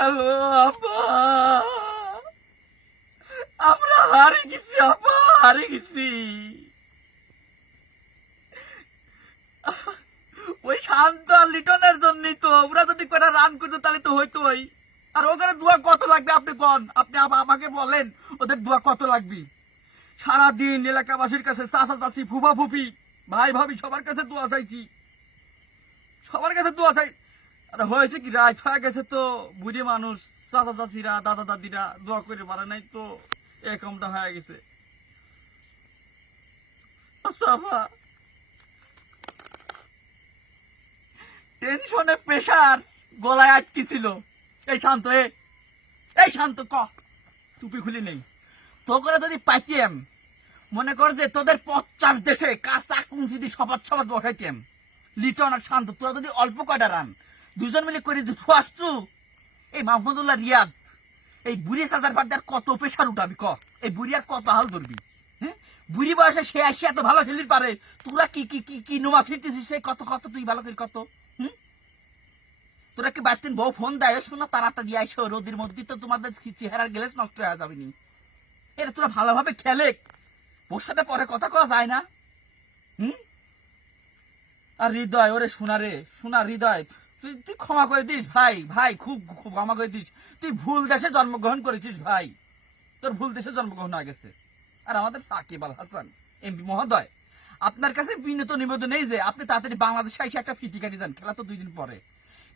Hello আপা, আমরা হারিয়ে গেছি আপা, হারিয়ে গেছি। ওই শান্ত আর লিটনের জন্যই তো। ওরা যদি কটা রান করতো তাহলে তো হইতোই। আর ওখানে দোয়া কত লাগবে আপনি কোন? আপনি আমাকে বলেন ওদের দোয়া কত লাগবে? সারাদিন এলাকাবাসীর কাছে চাচা চাচি ফুফা ফুফি ভাই ভাবি সবার কাছে দোয়া চাইছি, সবার কাছে দোয়া চাই। আর হয়েছে কি, রাত হয়ে গেছে তো, বুড়ি মানুষ, চাচা চাচিরা দাদা দাদিরা দোয়া করে পারে নাই তো এই কামটা হয়ে গেছে। টেনশনে প্রেসার গলায় আটকি ছিল। এই শান্ত, এই শান্ত, টুপি খুলি নেই তো করে যদি পাইতাম, মনে কর যে তোদের 50 দেশে কাঁচা কুঞ্চিদি সবাদ সবাদ বসাইতাম। লিটন আর শান্ত তোরা যদি অল্প কয়টা রান দুজন মিলে করে দিত আসতু, এই মাহমুদুল্লাহ রিয়াদ এই বুড়ি সাজার বাদ কত প্রেসার উঠাবি এই বুড়ি আর কত হাল ধরবি? হ্যাঁ, বুড়ি বয়সে সে আসে এত ভালো খেলির পারে, তোরা কি কি কি কি নোমা ফিরতেছিস? সে কত কত তুই ভালো করি কত। তোরা কি বাড়তেন বউ ফোন দেয় শোনা তাড়াতাড়ি আইসো, রোদের মধ্যে তো তোমাদের চেহারার গ্লেস নষ্ট হয়ে যাবেনি। এটা তোরা ভালোভাবে খেলে, ওর সাথে পরে কথা কওয়া যায় না। আর হৃদয়, ওরে শোনা হৃদয়, তুই তুই ক্ষমা করে দিস ভাই, ভাই খুব খুব ক্ষমা করে দিস। তুই ভুল দেশে জন্মগ্রহণ করেছিস ভাই, তোর ভুল দেশে জন্মগ্রহণ হয়ে গেছে। আর আমাদের সাকিব আল হাসান এমপি মহোদয়, আপনার কাছে বিনীত নিবেদন নেই যে আপনি তাড়াতাড়ি বাংলাদেশে এসে একটা ফিতি কাটি যান, খেলা তো 2 দিন পরে।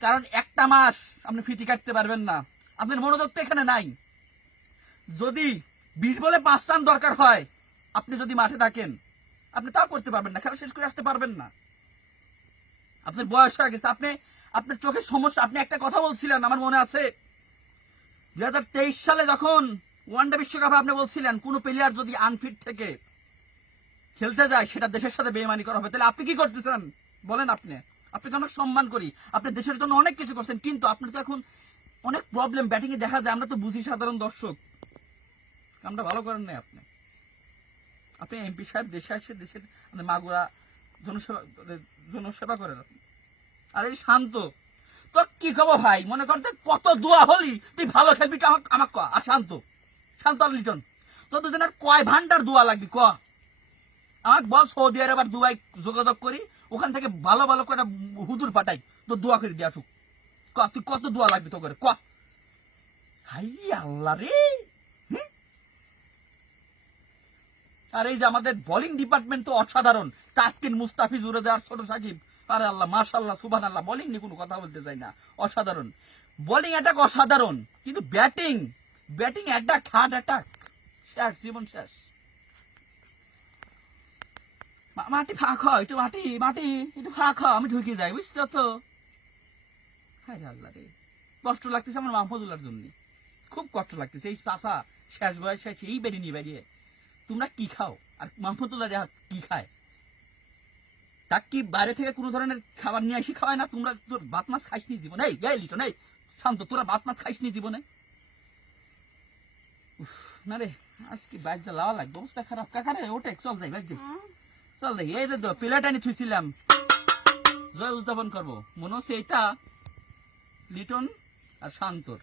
কারণ একটা মাস আপনি ফিতি কাটতে পারবেন না, আপনার মনোযোগ তো এখানে নাই। যদি 20 বলে 5 রান দরকার হয়, আপনি যদি মাঠে থাকেন আপনি তাও করতে পারবেন না, খেলা শেষ করে আসতে পারবেন না। আপনার বয়স হয়ে গেছে, আপনার চোখের সমস্যা। আপনি একটা কথা বলছিলেন আমার মনে আছে, 2023 সালে যখন ওয়ানডে বিশ্বকাপে আপনি বলছিলেন কোন প্লেয়ার যদি আনফিট থেকে খেলতে যায় সেটা দেশের সাথে বেইমানি করা হবে। তাহলে আপনি কি করতেছেন বলেন? আপনাকে আমরা সম্মান করি, আপনি দেশের জন্য অনেক কিছু করছেন, কিন্তু আপনার তো এখন অনেক প্রবলেম ব্যাটিং এ দেখা যায়। আমরা তো বুঝি সাধারণ দর্শক, কামটা ভালো করেন নাই আপনি এমপি সাহেব দেশে আসে দেশের মাগুরা জনসেবা করেন। আর এই শান্ত তো কি খবর ভাই? মনে করতে কত দোয়া হলি তুই ভালো খেলবি আমাকে ক। আর শান্ত আর লিটন তো দুজনের কয় ভান্ডার দোয়া লাগবি আমাকে বল। সৌদি আরব আর দুবাই যোগাযোগ করি, ওখান থেকে ভালো ভালো করে হুদুর পাঠাই তো দোয়া করে দিয়ে আসুক। তুই কত দোয়া লাগবি তো করে হাই আল্লাহ রে। আর এই যে আমাদের বোলিং ডিপার্টমেন্ট তো অসাধারণ, তাসকিন মুস্তাফিজুর আর ছোট সাকিব, আরে আল্লাহ মাশাআল্লাহ সুবহানাল্লাহ। বোলিং নিয়ে কোনো কথা বলতে চাই না, অসাধারণ বোলিং অ্যাটাক, অসাধারণ। কিন্তু ব্যাটিং অ্যাটাক হার্ড অ্যাটাক, শেষ জীবন শেষ। মাটি ফাঁক হয় একটু, মাটি একটু ফাঁক হয়, আমি ঢুকে যাই বুঝছো তো। হায় আল্লাহ রে, কষ্ট লাগতেছে আমার মাহমুদুল্লাহর জন্য, খুব কষ্ট লাগতেছে। এই চাচা শেষ বয়সে এই বেরিয়ে তোমরা কি খাও আর মাহমুদুল্লাহ কি খায়? তা কি বাইরে থেকে কোনো ধরনের খাবার নিয়ে আসি খাওয়ায় না? তোমরা তোর ভাত মাছ খাইসনি জীবনে? এই লিটন, এই শান্ত, তোরা ভাত মাছ খাইসনি জীবনে? না রে, আজকে বাইক যা লাওয়া লাগবে, অবস্থা খারাপ। কাকারে ওঠে, চল যাই বাইক, চল যাই। এই যে প্লেট আনি থুইছিলাম, জয় উদযাপন করবো। মনে হচ্ছে এইটা লিটন আর শান্তর।